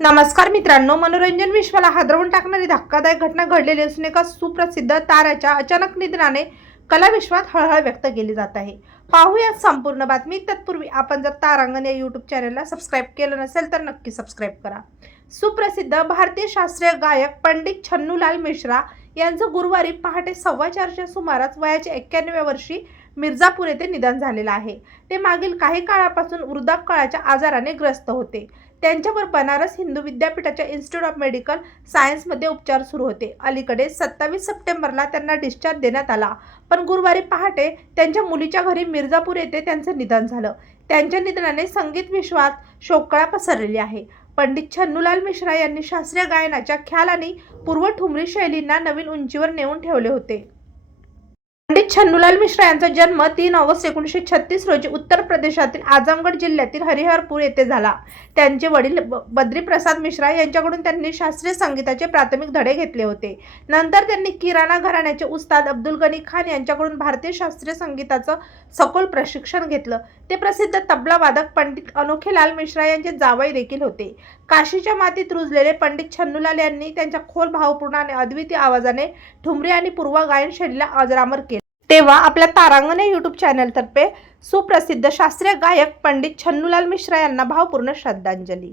नमस्कार मित्रांनो मनोरंजन विश्वाला हादरवून टाकणारी धक्कादायक घटना घडलेली असून एका सुप्रसिद्ध ताऱ्याच्या अचानक निधनाने कलाविश्वात हळहळ व्यक्त केली जात आहे. पाहूया संपूर्ण बातमी. तत्पूर्वी आपण जर तारांगण या यूट्यूब चॅनलला सबस्क्राईब केलं नसेल तर नक्की सबस्क्राईब करा. सुप्रसिद्ध भारतीय शास्त्रीय गायक पंडित छन्नूलाल मिश्रा यांचं गुरुवारी पहाटे सव्वा चारच्या सुमारास वयाच्या एक्क्याण्णव्या वर्षी मिर्झापूर येथे निधन झालेलं आहे. ते मागील काही काळापासून वृद्धापकाळाच्या आजाराने ग्रस्त होते. त्यांच्यावर बनारस हिंदू विद्यापीठाच्या इन्स्टिट्यूट ऑफ मेडिकल सायन्समध्ये उपचार सुरू होते. अलीकडे सत्तावीस सप्टेंबरला त्यांना डिस्चार्ज देण्यात आला. पण गुरुवारी पहाटे त्यांच्या मुलीच्या घरी मिर्झापूर येथे त्यांचं निधन झालं. त्यांच्या निधनाने संगीत विश्वात शोककळा पसरलेली आहे. पंडित छन्नूलाल मिश्रा यांनी शास्त्रीय गायनाच्या ख्याल आणि पूर्व ठुमरी शैलींना नवीन उंचीवर नेऊन ठेवले होते. पंडित छन्नूलाल मिश्रा यांचा जन्म तीन ऑगस्ट एकोणीसशे छत्तीस रोजी उत्तर प्रदेशातील आजमगड जिल्ह्यातील हरिहरपूर येथे झाला. त्यांचे वडील ब- बद्रीप्रसाद मिश्रा यांच्याकडून त्यांनी शास्त्रीय संगीताचे प्राथमिक धडे घेतले होते. नंतर त्यांनी किराणा घराण्याचे उस्ताद अब्दुल गनी खान यांच्याकडून भारतीय शास्त्रीय संगीताचं सखोल प्रशिक्षण घेतलं. ते प्रसिद्ध तबला वादक पंडित अनोखेलाल मिश्रा यांचे जावई देखील होते. काशीच्या मातीत रुजलेले पंडित छन्नूलाल यांनी त्यांच्या खोल भावपूर्ण आणि अद्वितीय आवाजाने ठुमरी आणि पूर्वा गायन शैलीला अजरामर केले. तेव्हा आपल्या तारांगण या यूट्यूब चॅनलतर्फे सुप्रसिद्ध शास्त्रीय गायक पंडित छन्नूलाल मिश्रा यांना भावपूर्ण श्रद्धांजली.